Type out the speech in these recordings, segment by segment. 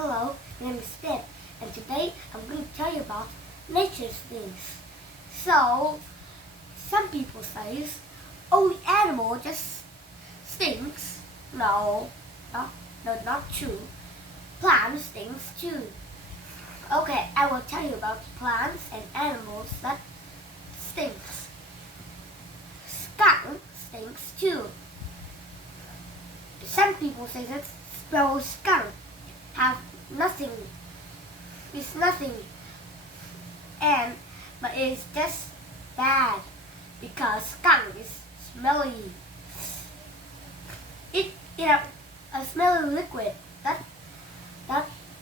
Hello, my name is Stinct, and today I'm going to tell you about nature's things. So, some people say, oh, the animal just stinks. No, not true. Plants stinks too. Okay, I will tell you about plants and animals that stinks. Skunk stinks too. Some people say that smell skunk have nothing. It's nothing, but it's just bad because skunk is smelly. It a smelly liquid that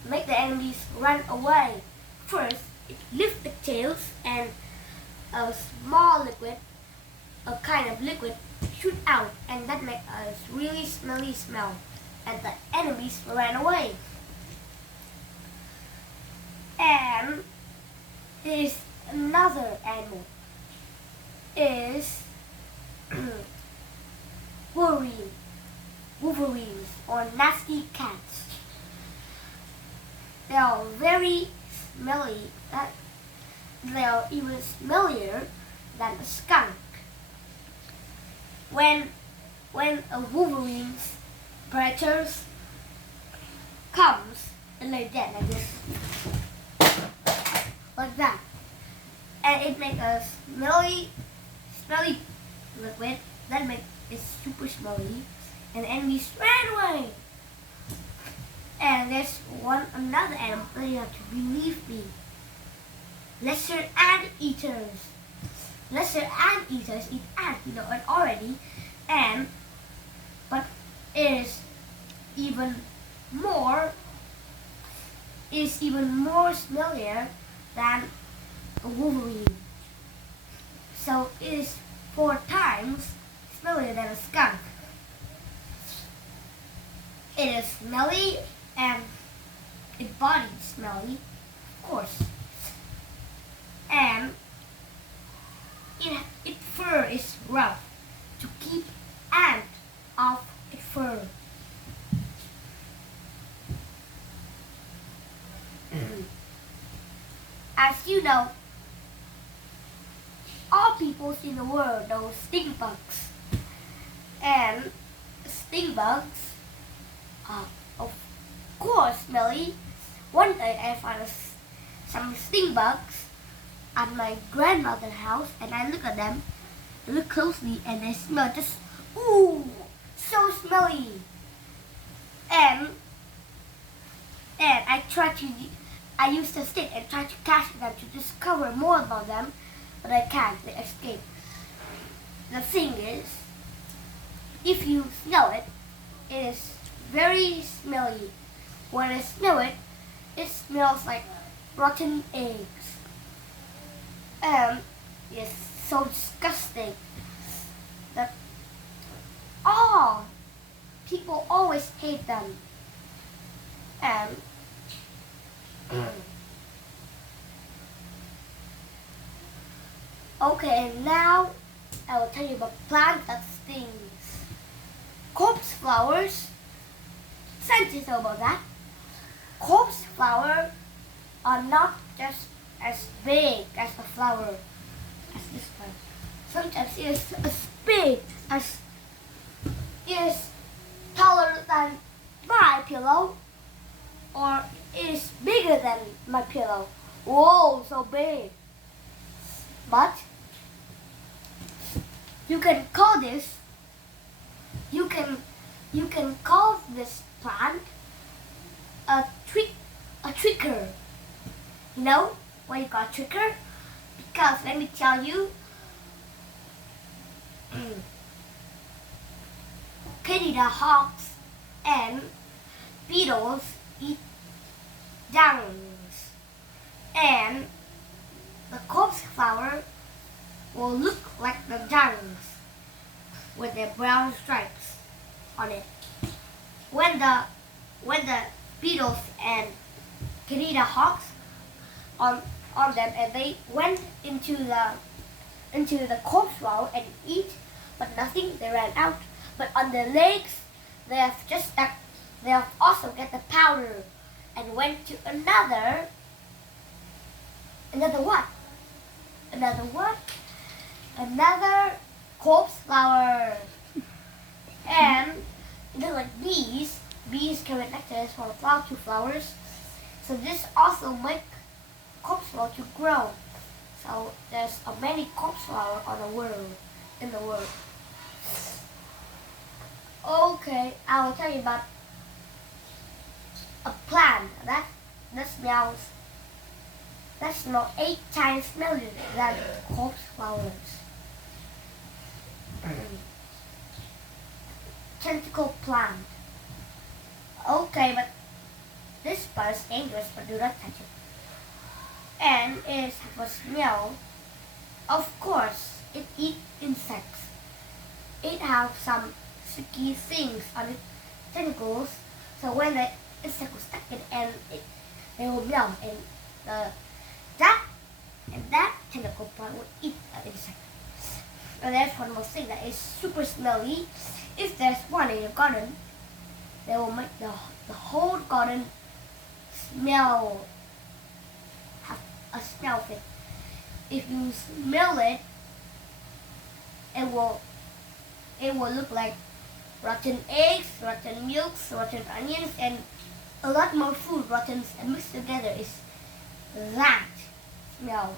make the enemies run away. First, it lifts the tails and a small liquid, a kind of liquid, shoot out, and that makes a really smelly smell, and the enemies ran away. And there is another animal, is wolverines or nasty cats. They are very smelly. They are even smellier than a skunk. When a wolverine's predators comes and lay dead like this, like that, and it makes a smelly liquid that makes it super smelly, and the enemies ran away. And there's another animal that you have to believe me. Lesser anteaters. Lesser anteaters eat ants, you know it already, but it is even more smellier than a wolverine. So it is 4 times smellier than a skunk. It is smelly and its body is smelly, of course. And its fur is rough to keep ants off its fur. As you know, all peoples in the world know stink bugs. And stink bugs are of course smelly. One day I found some stink bugs at my grandmother's house, and I look at them, I look closely, and they smell just, ooh, so smelly. And I used a stick and tried to catch them to discover more about them, but I can't, they escape. The thing is, if you smell it, it is very smelly. When I smell it, it smells like rotten eggs. It's so disgusting that people always hate them. Okay, now I will tell you about plants that stings. Corpse flowers. Scientists know about that. Corpse flowers are not just as big as a flower as this one. Sometimes it is as big as it is taller than my pillow, or it is bigger than my pillow. Whoa, so big. But you can call this plant a tricker. You know why you call it tricker? Because let me tell you, Canada hawks and beetles eat jungs, and the corpse flower will look like the jungs with their brown stripes on it. When the beetles and Canada hawks on them, and they went into the corpse flower and eat, but nothing, they ran out. But on their legs, they have also get the powder and went to another what? Another what? Another corpse flower. And just like bees carry nectar from flower to flowers. So this also makes corpse flower to grow. So there's a many corpse flower in the world. Okay, I will tell you about a plant that smells 8 times smellier than corpse flowers. Tentacle plant. Okay, but this part is dangerous, but do not touch it. And it has a smell. Of course, it eats insects. It has some sticky things on its tentacles, so when the insect was stuck in and they will melt, and that tentacle plant will eat the insect. And there's one more thing that is super smelly. If there's one in your garden, they will make the whole garden have a smell of it. If you smell it, it will look like rotten eggs, rotten milks, rotten onions, and a lot more food rotten and mixed together. Is that smells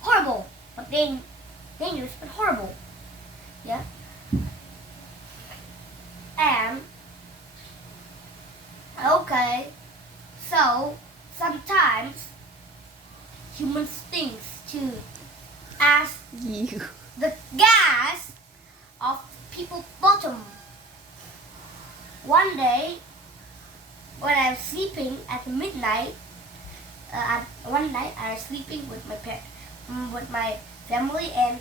horrible, but dangerous, but horrible. Yeah. And okay, so sometimes humans stinks too, as the gas of people's bottom. One day, when I was sleeping at midnight, one night I was sleeping with my family and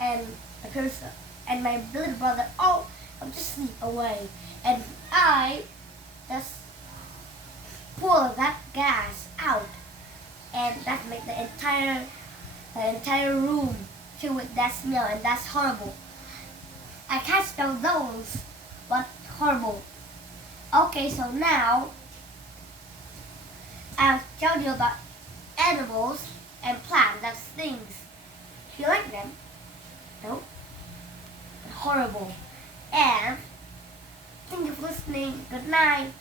my parents and my little brother. Oh, I'm just sleep away, and I just pour that gas out, and that made the entire room filled with that smell, and that's horrible. I can't smell those, but horrible. Okay, so now I'll tell you about animals and plants that stings. Do you like them? No? Horrible. And thank you for listening. Good night.